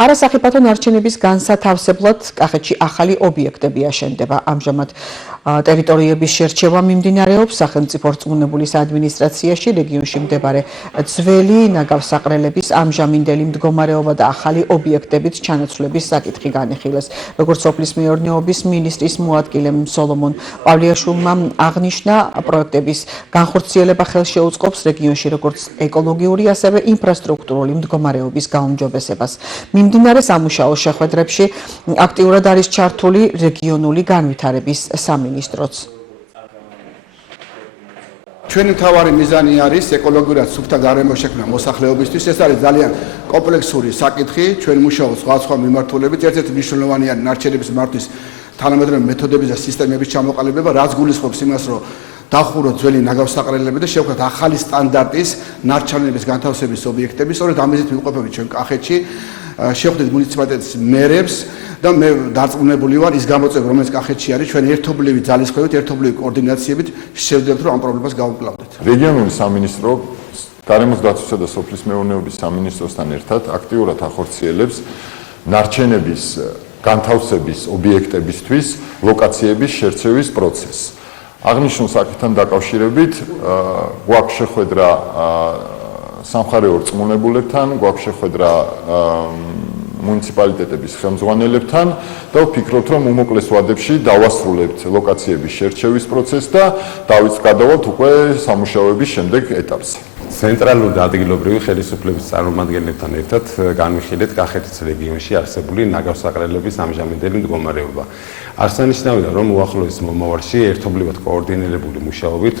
არასახიფათო ნარჩენების განსათავსებლად კახეთში ახალი ობიექტები აშენდება. ამჟამად ტერიტორიების შერჩევა მიმდინარეობს სახელმწიფო რწმუნებულის ადმინისტრაციაში, რეგიონში მდებარე ძველი ნაგავსაყრელების ამჟამინდელი მდგომარეობა და ახალი ობიექტებით ჩანაცვლების საკითხი განიხილეს. როგორც სოფლის მეურნეობის მინისტრის მოადგილე სოლომონ პავლიაშვილმა აღნიშნა, პროექტების განხორციელება ხელს შეუწყობს რეგიონში როგორც ეკოლოგიური, ასევე ინფრასტრუქტურული მდგომარეობის გაუმჯობესებას. მიმდინარე სამუშაო შეხვედრებში აქტიურად არის ჩართული რეგიონული განვითარების სამინისტროც. ჩვენი მთავარი მიზანი არის ეკოლოგიურად სუფთა გარემო შექმნა მოსახლეობისთვის. ეს არის ძალიან კომპლექსური საკითხი. ჩვენ მუშაობთ სხვა მიმართულებით. ერთ-ერთი მნიშვნელოვანია ნარჩენების მართვის თანამედროვე მეთოდების და სისტემების ჩამოყალიბება, რაც გულისხმობს იმას, რომ დახუროთ ძველი ნაგავსაყრელები და შევქმნათ ახალი სტანდარტის ნარჩენების განთავსების ობიექტები. სწორედ ამით ვიმყოფებით ჩვენ კახეთში. შევხვდით მუნიციპალიტეტის მერებს და მე დარწმუნებული ვარ ის გამოწვევა, რომელიც კახეთში არის, ჩვენ ერთობლივი ძალისხმევით, ერთობლივი კოორდინაციებით შევძლებთ, რომ ამ პრობლემას გავუკლავდეთ. რეგიონული სამინისტრო გარემოს დაცვისა და სოფლის მეურნეობის სამინისტროსთან ერთად აქტიურად ახორციელებს ნარჩენების განთავსების ობიექტებისთვის ლოკაციების შერჩევის პროცესს. აღნიშნულ საკითხთან დაკავშირებით გვაქვს შეხვედრა სამხარეო რწმუნებულებთან, გვაქვს შეხვედრა მუნიციპალიტეტების ხელმძღვანელებთან და ვფიქრობთ, რომ უმოკლეს ვადებში დავასრულებთ ლოკაციების შერჩევის პროცესს და გადავალთ უკვე სამუშაოების შემდეგ ეტაპზე. ცენტრალური და ადგილობრივი ხელისუფლების წარმომადგენლებთან ერთად განვიხილეთ კახეთის რეგიონში არსებული ნაგავსაყრელების ამჟამინდელი მდგომარეობა. აღსანიშნავია, რომ უახლოეს მომავალში ერთობლივად კოორდინირებული მუშაობით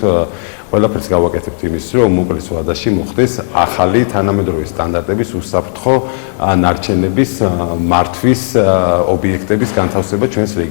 ყველაფერს გავაკეთებთ იმის, რომ უმოკლეს ვადაში მოხდეს ახალი თანამედროვე სტანდარტების უსაფრთხო ნარჩენების მართვის ობიექტების განთავსება ჩვენს რეგიონში.